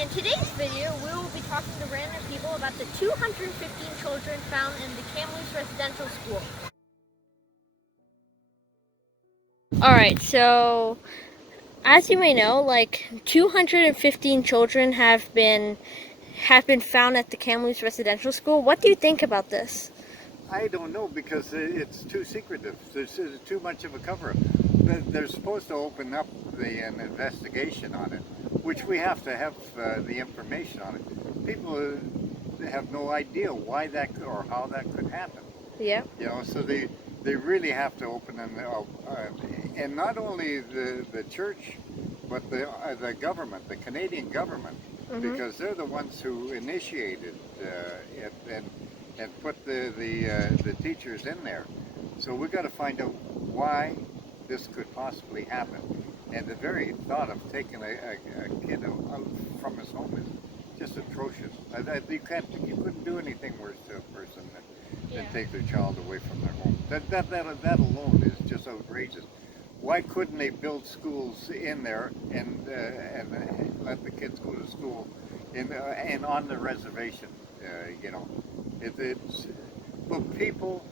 In today's video, we will be talking to random people about the 215 children found in the Kamloops residential school. Alright, so as you may know, 215 children have been found at the Kamloops residential school. What do you think about this? I don't know, because it's too secretive. There's too much of a cover-up. They're supposed to open up an investigation on it, which we have to have the information on it. People have no idea why that or how that could happen. Yeah. You know, so they really have to open and not only the church, but the government, the Canadian government, because they're the ones who initiated it and put the teachers in there. So we've got to find out why this could possibly happen. And the very thought of taking a kid out from his home is just atrocious. You couldn't do anything worse to a person than take their child away from their home. That alone is just outrageous. Why couldn't they build schools in there and let the kids go to school and on the reservation? You know, but people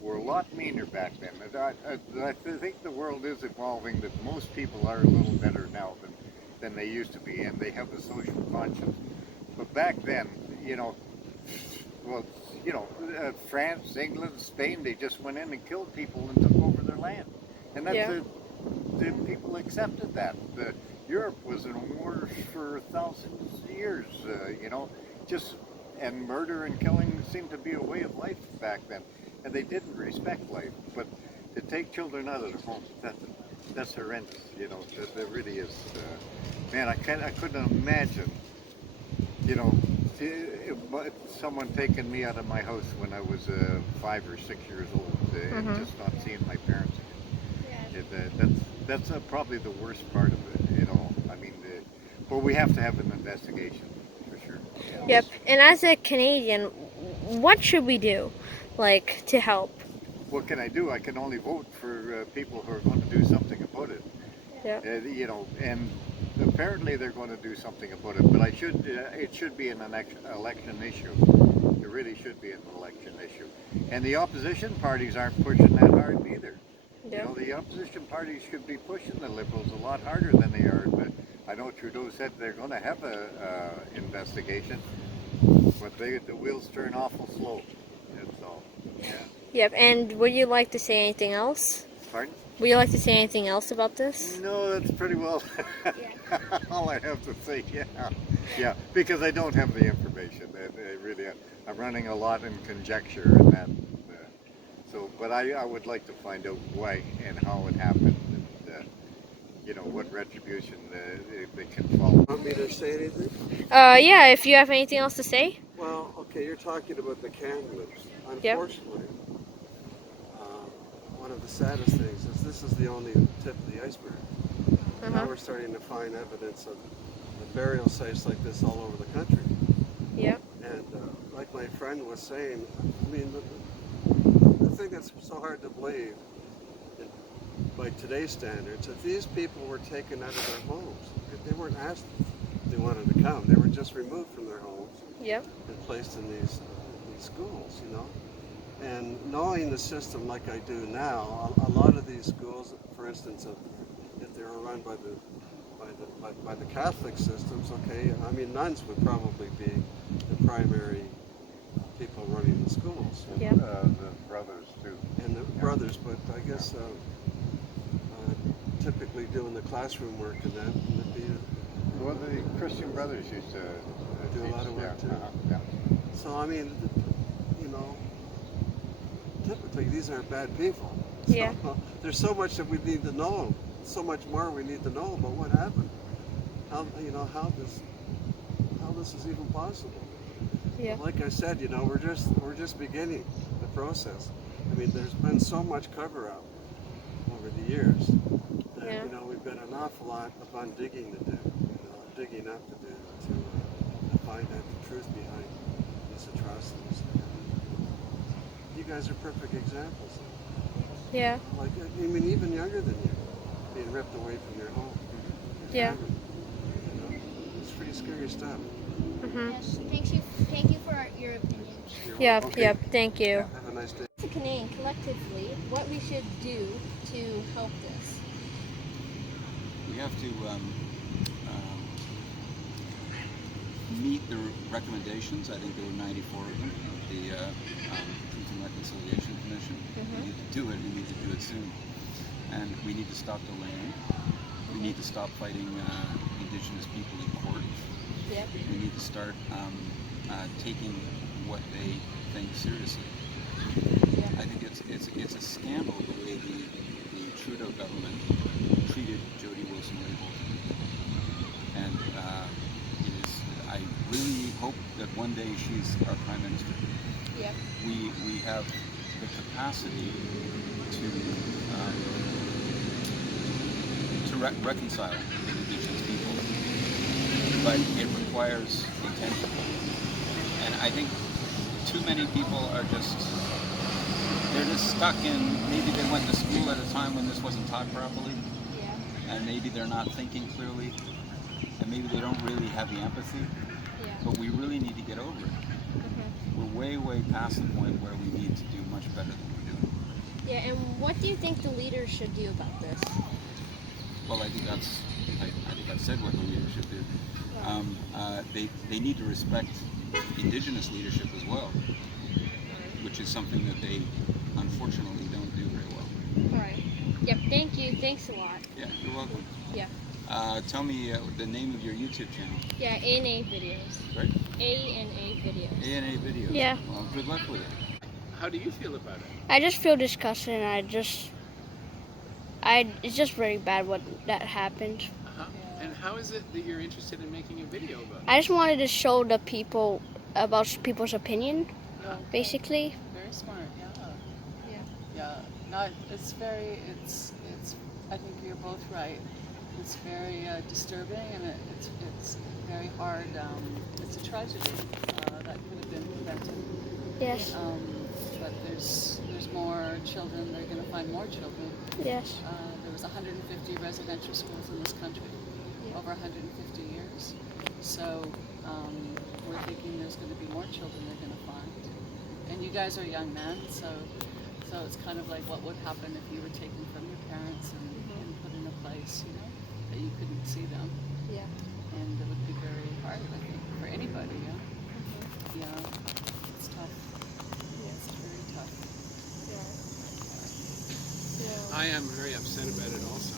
were a lot meaner back then. I think the world is evolving, that most people are a little better now than they used to be, and they have a social conscience. But back then, France, England, Spain, they just went in and killed people and took over their land. And that's the people accepted that. Europe was in war for thousands of years, and murder and killing seemed to be a way of life back then. And they didn't respect life. But to take children out of their homes, that's horrendous. That really is. Man, I couldn't imagine, someone taking me out of my house when I was 5 or 6 years old and just not seeing my parents again. That's probably the worst part of it. I mean, but we have to have an investigation for sure. Yep. And as a Canadian, what should we do, to help? What can I do? I can only vote for people who are going to do something about it. Yeah. And apparently they're going to do something about it. But it should be an election issue. It really should be an election issue. And the opposition parties aren't pushing that hard either. Yeah. The opposition parties should be pushing the Liberals a lot harder than they are. But I know Trudeau said they're going to have a investigation, but the wheels turn awful slow. That's all. Yeah. Yep. And would you like to say anything else? Pardon? Would you like to say anything else about this? No, that's pretty well all I have to say. Yeah, because I don't have the information. I'm running a lot in conjecture and that. But I would like to find out why and how it happened, and what retribution they can follow. Want me to say anything? Yeah. If you have anything else to say. Well, okay, you're talking about the Kamloops. Yep. Unfortunately, one of the saddest things is this is the only tip of the iceberg. Now we're starting to find evidence of burial sites like this all over the country. Yep. And like my friend was saying, I mean, the thing that's so hard to believe by today's standards, if these people were taken out of their homes, if they weren't asked if they wanted to come, they were just removed from their homes. Yep. And placed in these schools, And knowing the system like I do now, a lot of these schools, for instance, if they were run by the Catholic systems, okay, I mean, nuns would probably be the primary people running the schools. Yep. The brothers too. And the brothers, but I guess typically doing the classroom work and that would be. Well, the Christian Brothers used to do a lot of work too. Yeah. So I mean, typically these aren't bad people. So, Yeah. There's so much that we need to know. So much more we need to know about what happened. How this is even possible. Yeah. Like I said, we're just beginning the process. I mean, there's been so much cover-up over the years. And, we've got an awful lot of undigging to do, digging up to do to find out the truth behind these atrocities. You guys are perfect examples. Yeah. Like, I mean, even younger than you, being ripped away from your home. Your Yeah. family, It's pretty scary stuff. Mm-hmm. Yes, thank you for your opinion. Yep, Okay. yep. Thank you. Have a nice day. As a Canadian, collectively, what we should do to help this? We have to meet the recommendations. I think there were 94 of them of the Truth and Reconciliation Commission. We need to do it. We need to do it soon. And we need to stop delaying. We need to stop fighting Indigenous people in court. Yep. We need to start taking what they think seriously. I think it's a scandal the way the Trudeau government treated Jody Wilson-Raybould, and it is. I really hope that one day she's our prime minister. Yep. We have the capacity to reconcile with Indigenous people, but it requires intention. And I think too many people are they're just stuck in, maybe they went to school at a time when this wasn't taught properly, Yeah. and maybe they're not thinking clearly, and maybe they don't really have the empathy, Yeah. but we really need to get over it. We're way past the point where we need to do much better than we're doing. Yeah. And what do you think the leaders should do about this? Well, I think I've said what the leaders should do. They need to respect Indigenous leadership as well, which is something that they unfortunately don't do very well. All right. Yep. Thank you. Thanks a lot. Yeah, you're welcome. Yeah. Tell me the name of your YouTube channel. Yeah. A&A videos. Right? A&A videos. A&A videos. Yeah. Well, good luck with it. How do you feel about it? I just feel disgusted, and it's just very bad what that happened. Uh-huh. And how is it that you're interested in making a video about it? I just wanted to show the people about people's opinion, basically. Very smart, yeah. Yeah. Yeah. No, it's I think you're both right. It's very disturbing, and it's very hard. It's a tragedy that could have been prevented. Yes, But there's more children. They're going to find more children. yes. There was 150 residential schools in this country over 150 years. So we're thinking there's going to be more children they're going to find. And you guys are young men, so it's kind of like what would happen if you were taken from your parents and put in a place, that you couldn't see them. Yeah. And it would be very hard, I think, for anybody, yeah. Yeah, it's tough. Yeah, it's very tough. I am very upset about it also.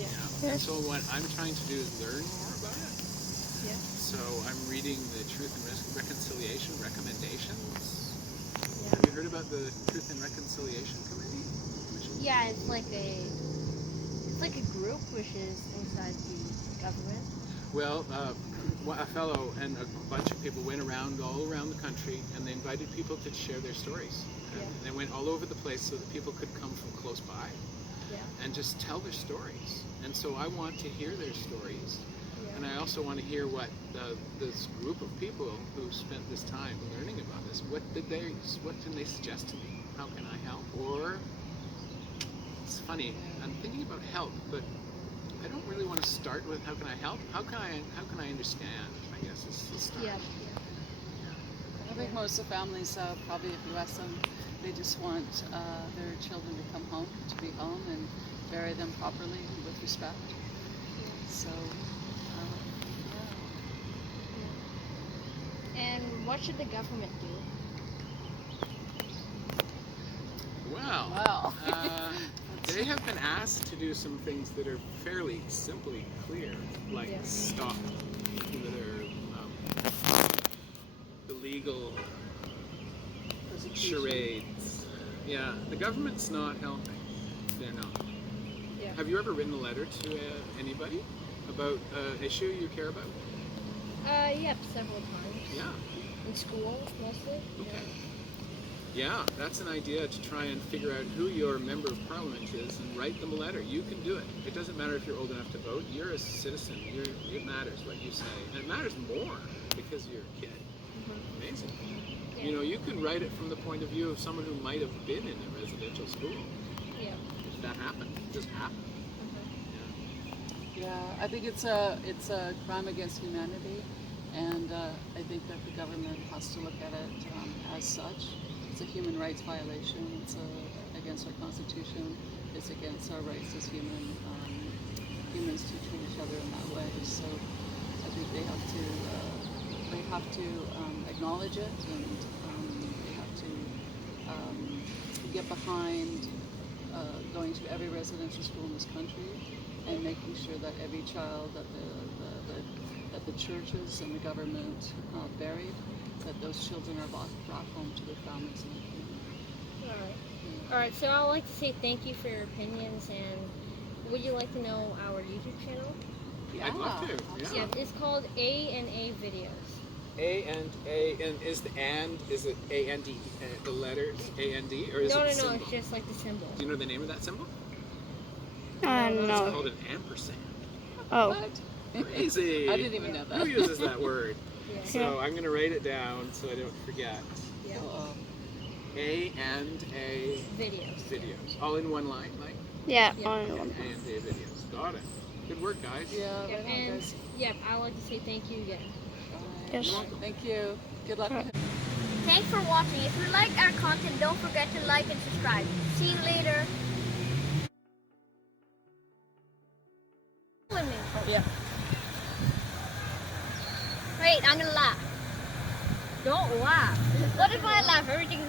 Yeah. And so what I'm trying to do is learn more about it. Yeah. So I'm reading the Truth and Reconciliation recommendations. Yeah. Have you heard about the Truth and Reconciliation Committee? Yeah, it's like a group which is inside the government. Well, a fellow and a bunch of people went around all around the country, and they invited people to share their stories. And they went all over the place so that people could come from close by and just tell their stories. And so I want to hear their stories, and I also want to hear what this group of people who spent this time learning about this, what can they suggest to me? How can I help? Or it's funny, I'm thinking about help, but I don't really want to start with how can I help? How can I understand? I guess is the start. Yeah. I think most of the families, probably if you ask them, they just want their children to come home, to be home, and bury them properly and with respect. So, And what should the government do? Well, they have been asked to do some things that are fairly simply clear, like stop their illegal charades. Yeah, the government's not helping. They're not. Yeah. Have you ever written a letter to anybody about an issue you care about? Yep, several times. Yeah. In school, mostly. Okay. Yeah, that's an idea to try and figure out who your member of parliament is and write them a letter. You can do it. It doesn't matter if you're old enough to vote. You're a citizen. It matters what you say. And it matters more because you're a kid. Amazing. Yeah. You know, you can write it from the point of view of someone who might have been in a residential school. Yeah. If that happened, it just happened. yeah, Yeah, I think it's a crime against humanity, and I think that the government has to look at it as such. It's a human rights violation. It's against our constitution. It's against our rights as humans to treat each other in that way. So I think they have to acknowledge it, and they have to get behind going to every residential school in this country and making sure that every child that the churches and the government buried, that those children are brought home to their families and their community. Alright, so I'd like to say thank you for your opinions, and would you like to know our YouTube channel? Yeah, I'd love to. absolutely. Yeah. It's called A&A Videos. And is it A-N-D, the letters A-N-D, or is it the No, symbol? it's just like the symbol. Do you know the name of that symbol? No. It's called an ampersand. Oh. What? Crazy. I didn't even know that. Who uses that word? Yeah. So I'm going to write it down so I don't forget. Yeah. A&A Videos. videos. All in one line, like? Yeah. Yeah. On one. A&A videos. Got it. Good work, guys. Yeah, Yeah, right on, and guys. yeah, I'd like to say thank you again. Yes. Thank you. Good luck. Thanks for watching. If you like our content, don't forget to like and subscribe. See you later. Yeah. Wait, I'm gonna laugh. Don't laugh. What if I laugh? Everything.